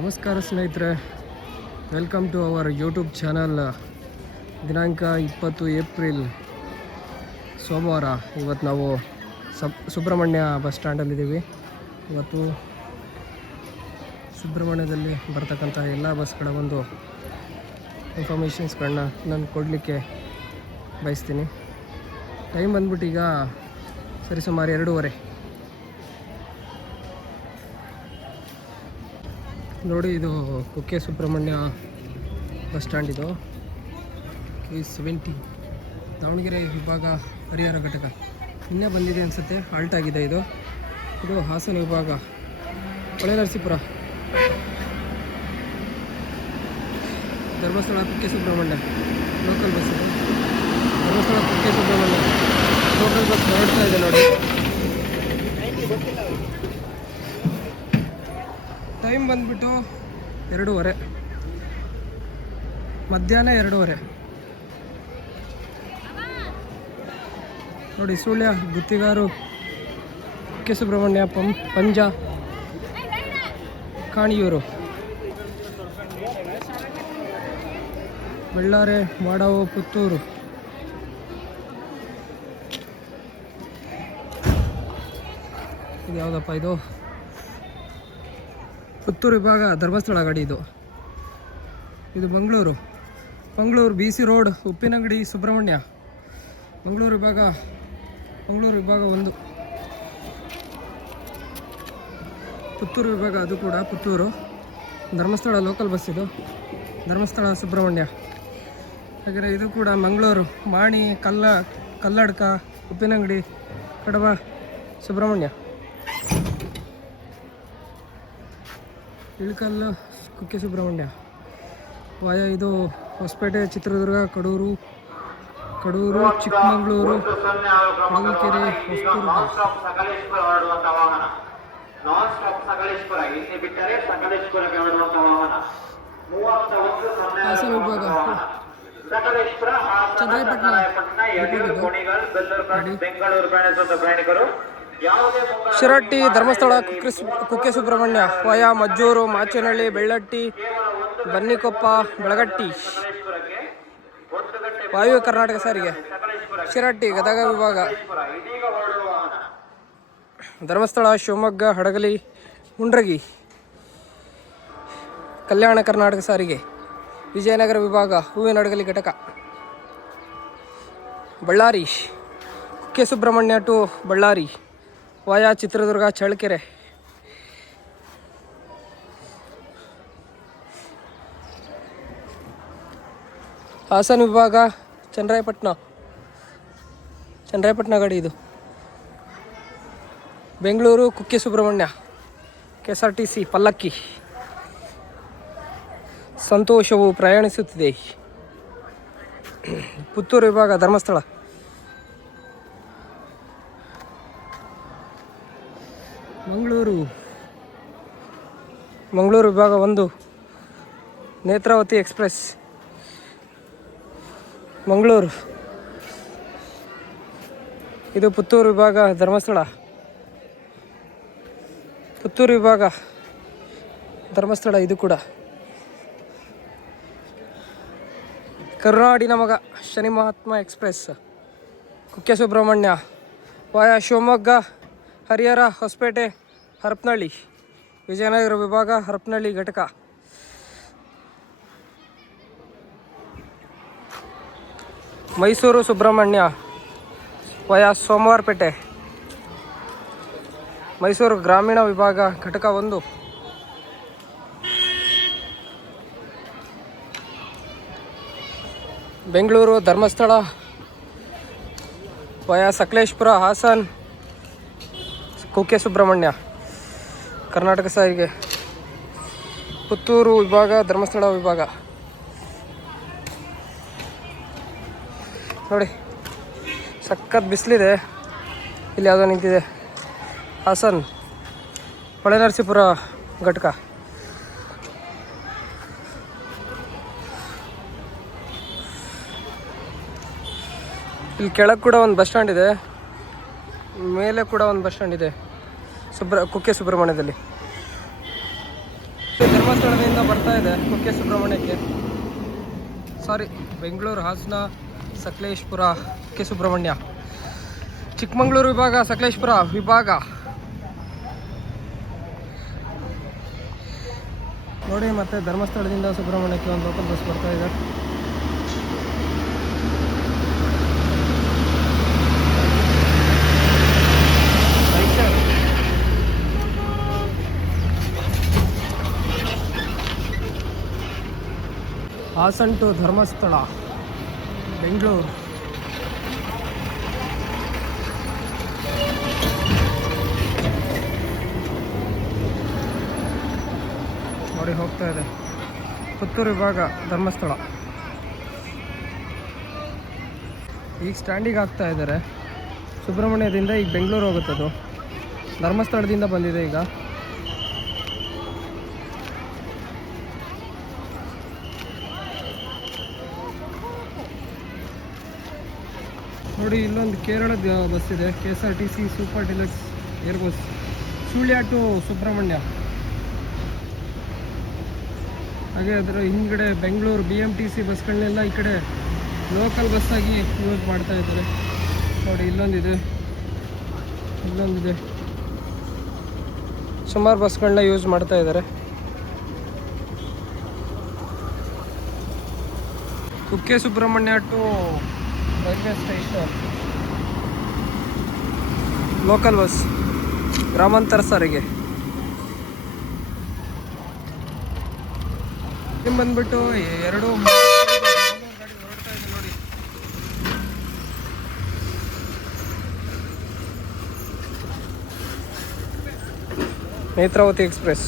ನಮಸ್ಕಾರ ಸ್ನೇಹಿತರೆ, welcome to our YouTube channel. ದಿನಾಂಕ 20 ಏಪ್ರಿಲ್ ಸೋಮವಾರ. ಇವತ್ತು ನಾವು ಸುಬ್ರಹ್ಮಣ್ಯ ಬಸ್ ಸ್ಟ್ಯಾಂಡಲ್ಲಿದ್ದೀವಿ. ಇವತ್ತು ಸುಬ್ರಹ್ಮಣ್ಯದಲ್ಲಿ ಬರ್ತಕ್ಕಂಥ ಎಲ್ಲ ಬಸ್ಗಳ ಒಂದು ಇನ್ಫಾರ್ಮೇಷನ್ಸ್ಗಳನ್ನ ನಾನು ಕೊಡಲಿಕ್ಕೆ ಬಯಸ್ತೀನಿ. ಟೈಮ್ ಬಂದ್ಬಿಟ್ಟು ಈಗ ಸರಿಸುಮಾರು 2:30. ನೋಡಿ, ಇದು ಕುಕ್ಕೆ ಸುಬ್ರಹ್ಮಣ್ಯ ಬಸ್ ಸ್ಟ್ಯಾಂಡ್. ಇದು K70 ದಾವಣಗೆರೆ ವಿಭಾಗ ಹರಿಹರ ಘಟಕ. ಇನ್ನೇ ಬಂದಿದೆ ಅನಿಸುತ್ತೆ, ಹಾಲ್ಟ್ ಆಗಿದೆ. ಇದು ಹಾಸನ ವಿಭಾಗ ಹೊಳೆನರಸೀಪುರ, ಧರ್ಮಸ್ಥಳ ಕುಕ್ಕೆ ಸುಬ್ರಹ್ಮಣ್ಯ ಲೋಕಲ್ ಬಸ್. ಇದು ಧರ್ಮಸ್ಥಳ ಕುಕ್ಕೆ ಸುಬ್ರಹ್ಮಣ್ಯ ಲೋಕಲ್ ಬಸ್ ಹೊರಡ್ತಾ ಇದೆ ನೋಡಿ. ಟೈಮ್ ಬಂದ್ಬಿಟ್ಟು 2:30, ಮಧ್ಯಾಹ್ನ 2:30. ನೋಡಿ, ಸುಳ್ಯ, ಗುತ್ತಿಗಾರು, ಕುಕ್ಕೆ ಸುಬ್ರಹ್ಮಣ್ಯ, ಪಂಜ, ಕಾಣಿಯೂರು, ಬೆಳ್ಳಾರೆ, ಮಾಡಾವು, ಪುತ್ತೂರು. ಇದು ಯಾವುದಪ್ಪ? ಇದು ಪುತ್ತೂರು ವಿಭಾಗ ಧರ್ಮಸ್ಥಳ ಗಾಡಿ. ಇದು ಮಂಗಳೂರು BC ರೋಡ್, ಉಪ್ಪಿನಂಗಡಿ, ಸುಬ್ರಹ್ಮಣ್ಯ, ಮಂಗಳೂರು ವಿಭಾಗ 1. ಪುತ್ತೂರು ವಿಭಾಗ, ಅದು ಕೂಡ ಪುತ್ತೂರು. Dharmasthala local bus. ಇದು ಧರ್ಮಸ್ಥಳ ಸುಬ್ರಹ್ಮಣ್ಯ. ಹಾಗೆ ಇದು ಕೂಡ ಮಂಗಳೂರು, ಮಾಣಿ, ಕಲ್ಲಡ್ಕ, ಉಪ್ಪಿನಂಗಡಿ, ಕಡಬ, ಸುಬ್ರಹ್ಮಣ್ಯ. ಇಳಕಲ್ಲು, ಕುಕ್ಕೆ ಸುಬ್ರಹ್ಮಣ್ಯ ವಾಯ. ಇದು ಹೊಸಪೇಟೆ, ಚಿತ್ರದುರ್ಗ, ಕಡೂರು, ಚಿಕ್ಕಮಗಳೂರು, ಹೊಳಲ್ಕೆರೆ, ಹಾಸನ ವಿಭಾಗ ಚನ್ನರಾಯಪಟ್ಟಣ. ಶಿರಹಟ್ಟಿ, ಧರ್ಮಸ್ಥಳ ಕುಕ್ಕೆ ಸುಬ್ರಹ್ಮಣ್ಯ ವಾಯ ಮಜ್ಜೂರು, ಮಾಚೇನಹಳ್ಳಿ, ಬೆಳ್ಳಟ್ಟಿ, ಬನ್ನಿಕೊಪ್ಪ, ಬೆಳಗಟ್ಟಿ. ವಾಯು ಕರ್ನಾಟಕ ಸಾರಿಗೆ. ಶಿರಹಟ್ಟಿ ಗದಗ ವಿಭಾಗ. ಧರ್ಮಸ್ಥಳ, ಶಿವಮೊಗ್ಗ, ಹಡಗಲಿ, ಮುಂಡ್ರಗಿ, ಕಲ್ಯಾಣ ಕರ್ನಾಟಕ ಸಾರಿಗೆ. ವಿಜಯನಗರ ವಿಭಾಗ ಹೂವಿನಹಡಗಲಿ ಘಟಕ. ಬಳ್ಳಾರಿ, ಕುಕ್ಕೆ ಸುಬ್ರಹ್ಮಣ್ಯ ಟು ಬಳ್ಳಾರಿ ವಾಯ ಚಿತ್ರದುರ್ಗ, ಚಳ್ಳಕೆರೆ. ಹಾಸನ ವಿಭಾಗ ಚನ್ನರಾಯಪಟ್ಟಣ ಗಾಡಿ. ಇದು ಬೆಂಗಳೂರು ಕುಕ್ಕೆ ಸುಬ್ರಹ್ಮಣ್ಯ KSRTC ಪಲ್ಲಕ್ಕಿ. ಸಂತೋಷವು ಪ್ರಯಾಣಿಸುತ್ತಿದೆ. ಪುತ್ತೂರು ವಿಭಾಗ ಧರ್ಮಸ್ಥಳ. ಮಂಗಳೂರು ವಿಭಾಗ 1 ನೇತ್ರಾವತಿ ಎಕ್ಸ್ಪ್ರೆಸ್, ಮಂಗಳೂರು. ಇದು ಪುತ್ತೂರು ವಿಭಾಗ ಧರ್ಮಸ್ಥಳ. ಪುತ್ತೂರು ವಿಭಾಗ ಧರ್ಮಸ್ಥಳ. ಇದು ಕೂಡ ಕರುನಾಡಿನ ಮಗ ಶನಿ ಮಹಾತ್ಮ ಎಕ್ಸ್ಪ್ರೆಸ್, ಕುಕ್ಕೆ ಸುಬ್ರಹ್ಮಣ್ಯ ವಾಯ ಶಿವಮೊಗ್ಗ, ಹರಿಹರ, ಹೊಸಪೇಟೆ, ಹರಪನಹಳ್ಳಿ. ವಿಜಯನಗರ ವಿಭಾಗ ಹರಪನಹಳ್ಳಿ ಘಟಕ. ಮೈಸೂರು ಸುಬ್ರಹ್ಮಣ್ಯ ವಯ ಸೋಮವಾರಪೇಟೆ, ಮೈಸೂರು ಗ್ರಾಮೀಣ ವಿಭಾಗ ಘಟಕ 1. ಬೆಂಗಳೂರು ಧರ್ಮಸ್ಥಳ ವಯ ಸಕಲೇಶಪುರ, ಹಾಸನ್, ಕುಕ್ಕೆ ಸುಬ್ರಹ್ಮಣ್ಯ ಕರ್ನಾಟಕ ಸಾರಿಗೆ. ಪುತ್ತೂರು ವಿಭಾಗ ಧರ್ಮಸ್ಥಳ ವಿಭಾಗ. ನೋಡಿ, ಸಖತ್ ಬಿಸಿಲಿದೆ. ಇಲ್ಲಿ ಯಾವುದೋ ನಿಂತಿದೆ, ಹಾಸನ್ ಹೊಳೆನರಸೀಪುರ ಘಟಕ. ಇಲ್ಲಿ ಕೆಳಗೆ ಕೂಡ ಒಂದು ಬಸ್ ಸ್ಟ್ಯಾಂಡ್ ಇದೆ, ಮೇಲೆ ಕೂಡ ಒಂದು ಬಸ್ ಸ್ಟ್ಯಾಂಡ್ ಇದೆ ಕುಕ್ಕೆ ಸುಬ್ರಹ್ಮಣ್ಯದಲ್ಲಿ. ಧರ್ಮಸ್ಥಳದ ಧರ್ಮಸ್ಥಳದಿಂದ ಬರ್ತಾ ಇದೆ ಕುಕ್ಕೆ ಸುಬ್ರಹ್ಮಣ್ಯಕ್ಕೆ. ಸಾರಿ, ಬೆಂಗಳೂರು, ಹಾಸನ, ಸಕಲೇಶ್ಪುರ, ಕುಕ್ಕೆ ಸುಬ್ರಹ್ಮಣ್ಯ, ಚಿಕ್ಕಮಗಳೂರು ವಿಭಾಗ, ಸಕಲೇಶ್ಪುರ ವಿಭಾಗ. ನೋಡಿ, ಮತ್ತೆ ಧರ್ಮಸ್ಥಳದಿಂದ ಸುಬ್ರಹ್ಮಣ್ಯಕ್ಕೆ ಒಂದು ಲೋಕಲ್ ಬಸ್ ಬರ್ತಾ ಇದೆ. ಹಾಸನ್ ಟು ಧರ್ಮಸ್ಥಳ, ಬೆಂಗಳೂರು. ನೋಡಿ, ಹೋಗ್ತಾ ಇದೆ ಪುತ್ತೂರು ವಿಭಾಗ, ಧರ್ಮಸ್ಥಳ. ಈಗ ಸ್ಟ್ಯಾಂಡಿಗೆ ಆಗ್ತಾ ಇದ್ದಾರೆ. ಸುಬ್ರಹ್ಮಣ್ಯದಿಂದ ಈಗ ಬೆಂಗಳೂರು ಹೋಗುತ್ತದು. ಧರ್ಮಸ್ಥಳದಿಂದ ಬಂದಿದೆ ಈಗ. ನೋಡಿ, ಇಲ್ಲೊಂದು ಕೇರಳದ ಬಸ್ ಇದೆ, KSRTC super deluxe air bus, Sullia to Subrahmanya. ಹಾಗೆ ಅದರ ಹಿಂದ್ಗಡೆ ಬೆಂಗಳೂರು BMTC ಬಸ್ಗಳನ್ನೆಲ್ಲ ಈ ಕಡೆ ಲೋಕಲ್ ಬಸ್ಸಾಗಿ ಯೂಸ್ ಮಾಡ್ತಾ ಇದ್ದಾರೆ. ನೋಡಿ, ಇಲ್ಲೊಂದಿದೆ, ಸುಮಾರು ಬಸ್ಗಳನ್ನ ಯೂಸ್ ಮಾಡ್ತಾ ಇದ್ದಾರೆ. Kukke Subrahmanya to railway station local bus, ಗ್ರಾಮಾಂತರ ಸಾರಿಗೆ. ಇಲ್ಲಿ ಬಂದ್ಬಿಟ್ಟು 2 ಗಾಡಿ ಹೊರಡ್ತಾ ಇದೆ ನೋಡಿ. ನೇತ್ರಾವತಿ ಎಕ್ಸ್ಪ್ರೆಸ್.